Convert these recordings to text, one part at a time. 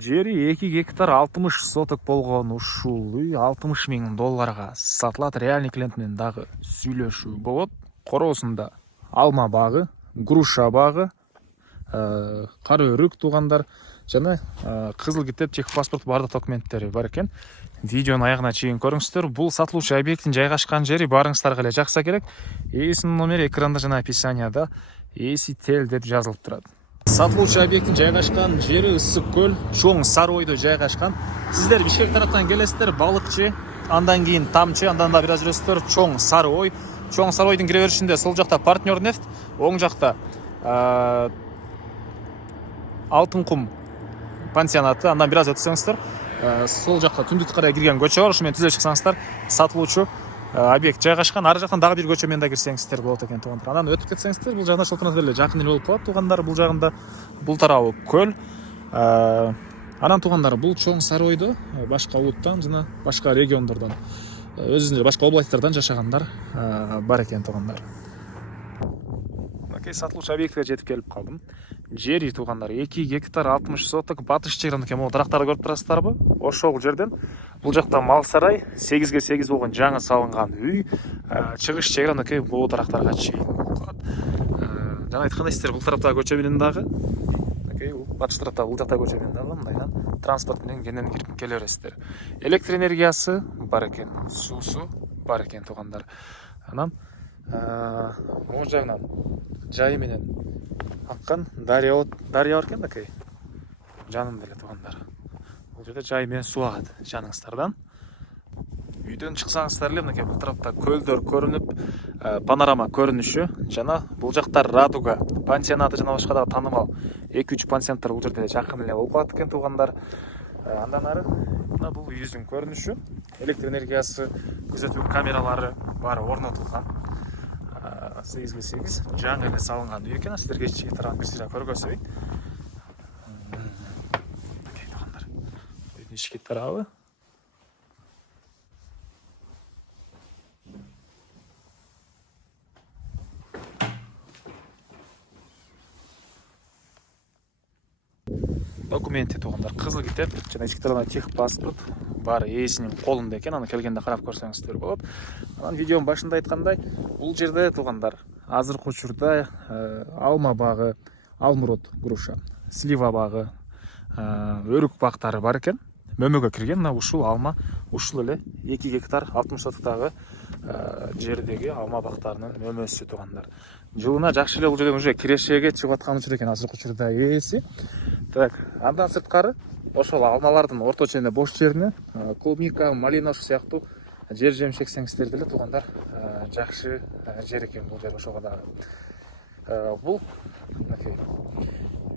Жери 2 гектар 60 соток болгон ушул үй 60 миң долларга сатылат. Реальный клиент менен дагы сүйлөшүү болот. Короосунда алма багы, груша багы, кара өрүк туугандар жана кызыл китеп, техпаспорт бардык документтери бар экен. Видеонун аягына чейин көрүңүздөр. Бул сатылуучу объекттин жайгашкан жери баарыңыздарга эле жакса керек. Ээсинин номери экранда жана описанияда ээси тел деп жазылып турат. Сатылуучу объекттин жайгашкан жери Ысык көл, чоң Сары ойдо жайгашкан. Сиздер Бишкек тараптан келесиздер, Балыкчы, андан кийин Тамчы, андан да бир аз жүрөсүздөр, чоң Сары ой. Чоң Сары ойдун кире беришинде сол жакта Партнер нефть, оң жакта Алтын кум пансионаты, андан бир аз өтсөңүздөр, сол жакта түндүккө карай кирген көчө бар, ошо менен түзө чыксаңыздар, сатылуучу объект жайгашкан. Ар жактан дагы бир көчө менен да кирсеңиздер болот экен туугандар. Андан өтүп кетсеңиздер, бул жагына шолтуңуз эле жакын эле болуп калат туугандар. Бул жагында бул тарабы көл. Анан туугандар, бул чоң Сары ойдо башка улуттан жана башка региондордон, өзүнүн башка областтардан жашагандар бар экен туугандар. Сатылуучу объектке жетип келип калдым. Жери туугандар 2 гектар 60 соток батыш чыгырын экен. Могу дарактарды көрүп турасыздарбы? Ошол жерден бул жакта мал сарай, 8ге 8 болгон жаңы салынган үй, чыгыш чыгырын экен бул дарактарга чейин болуп калат. Жана айткандай, сиздер бул тараптагы көчө менен дагы, батыш тарапта бул жакта көчө менен дагы мындайдан транспорт менен кенен кирип келе бересиздер. Электр энергиясы бар экен, суусу бар экен туугандар. Анан оң жагынан жайы менен аккан дария бар экен да, жанында эле туугандар. Бул жерде жай менен суу агат жаныңыздардан. Үйдөн чыксаңыздар эле мынакей бул тарапта көлдөр көрүнүп, панорама көрүнүшү жана бул жакта Радуга пансионаты жана башка дагы таанымал 2-3 пансионаттар бул жерде жакын эле болуп калат экен туугандар. Андан ары мына бул үйүбүздүн көрүнүшү, электр энергиясы, күзөтүү камералары баары орнотулган. 8ге 8 жаңы эле салынган үй экен. Сиздерге ички тарабын бир сыйра көргөзөйүн. Туугандар, үйдүн ички тарабы. Документи туугандар, кызыл китеп жана ички тарабында техпаспорт баары ээсинин колунда экен. Аны келгенде карап көрсөңүздөр болот. Анан видеонун башында айткандай, бул жерде туугандар азыркы учурда алма багы, алмурод груша, слива багы, өрүк бактары бар экен. Мөмөгө кирген мына ушул алма, ушул эле 2 гектар 60 соттогу жердеги алма бактарынын мөмөсү туугандар. Жылына жакшы эле бул жерден уже кирешеге чыгып аткан учур экен азыркы учурда ээси. Так, андан сырткары ошол алмалардын орто ченинде бош жерине клубника, малина ушул сыяктуу жер жемиш эксеңиздер деле туугандар, жакшы жер экен бул жер ошого дагы. Бул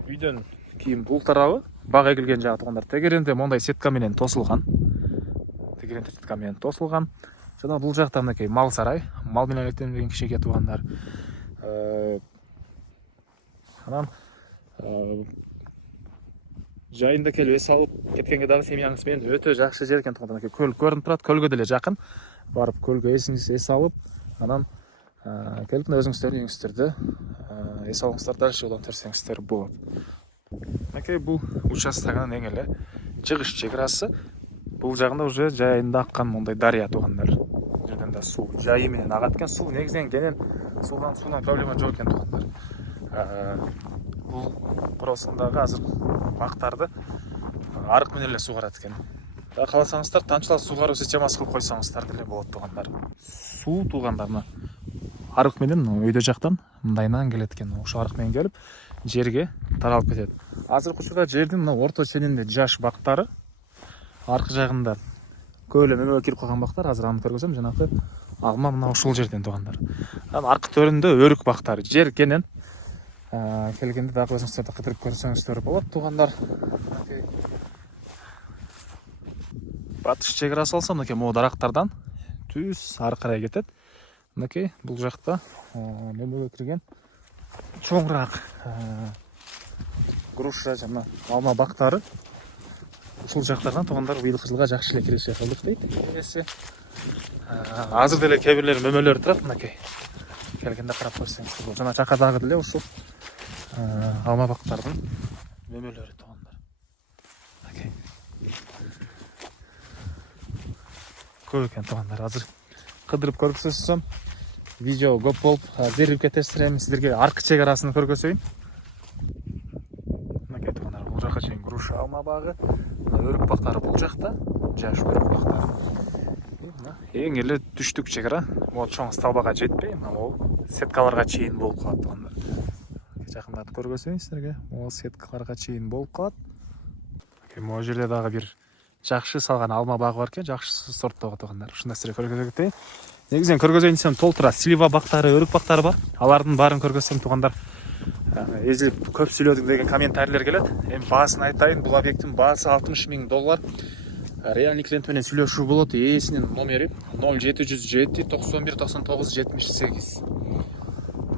үйдөн кийин бул тарабы бак эгилген жагы туугандар, тегеренде мондай сетка менен тосулган. Тегеренде сетка менен тосулган. Жана бул жакта мынакей мал сарай, мал менен алектенген кишиге туугандар. Анан жайында келип эс алып кеткенге дагы семьяңыз менен өтө жакшы жер экен туугандар. Көл көрүнүп турат, көлгө деле жакын. Барып көлгө эс алып, анан келип өзүңүздөрдүн үйүңүздөрдө эс алыңыздар, дальше жолдон терсеңиздер болот. Мынакей бул участогунун эң эле чыгыш чеграсы. Бул жагында уже жайында аккан мондай дария туугандар. Бул жерден да суу жайы менен агат экен. Суу негизинен кенен суунан проблема жок экен туугандар. Бул короосундагы азыр бактарды арык менен эле суугарат экен. Кааласаңыздар тамчылап суугаруу системасы кылып койсоңуздар деле болот туугандар. Суу туугандар мына арык менен өйдө жактан мындайынан келет экен. Ошо арык менен келип жерге таралып кетет. Азыркы учурда жердин мына орто ченинде жаш бактары, аркы жагында көөлө мөмөгө кирип калган бактар, азыр аны көргөзөм. Жанакы алма мына ушул жерден туугандар. Анан аркы төрүндө өрүк бактары, жер кенен. Келгенде дагы өзүңүздөрдү кыдырып көрсөңүздөр болот туугандар. Батыш чеграсы болсо мынакей могу дарактардан түз ары карай кетет. Мынакей бул жакта мөмөгө кирген чоңураак груша жана алма бактары. Ушул жактардан туугандар быйылкы жылга жакшы эле киреше кылдык дейт ээси. Азыр деле кээ бирлер мөмөлөр турат, мынакей келгенде карап көрсөңүздөр болот. Жана чакадагы деле ушул алма бактардын мөмөлөрү туугандар. көп екен туғандар. Азыр қыдырып көрсетсем видео көп болып зерігіп кетесіздер. Эми сіздерге аркы чекарасын көрсөтөйүн. Мынакей туғандар, бұл жаққа чейин груша алма бағы, өрік бақтары бұл жақта, жаш өрік бақтары. Ең эле түштүк чекара, могу чоң столбага жетпей, могу сеткаларга чейин болуп калат туғандар. Жакындатып көрсөтөйүн сіздерге. Могу сеткаларга чейин болуп калат. Могу жерде дагы бир жакшы салган алма багы бар экен, жакшы сорттогу туғандар. Ушунда сіздерге көрсөтөйүн. Негізінен көргөзөйүн десем толтура слива бактары, өрік бактары бар. Алардын баарын көргөзсөм туғандар, эзилип көп сүйлөдүң деген комментарийлер келет. Эми баасын айтайын. Бул объекттин баасы $60.000. Реальный клиент менен сүйлөшүү болот. Ээсинин номери 0707 91 99 78.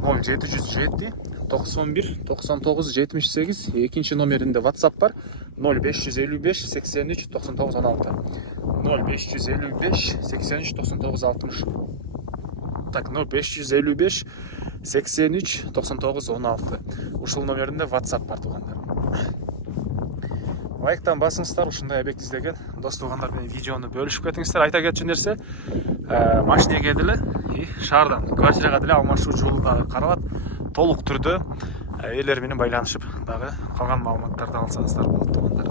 0707 91 99 78. Экинчи номеринде WhatsApp бар. 0555 83 99 16. 0555 83 99 60. Так, 0555 83 99 16. Ушул номеринде WhatsApp бар туғандар. Лайктан басыңыздар, ушундай объект издеген дос туғандар менен видеону бөлүшүп кетиңиздер. Айта кетчү нерсе, машинеге деле шаардан квартирага деле алмашуу жолу дагы каралат. Толук түрдө ээлер менен байланышып дагы калган маалыматтарды алсаңыздар болот туғандар.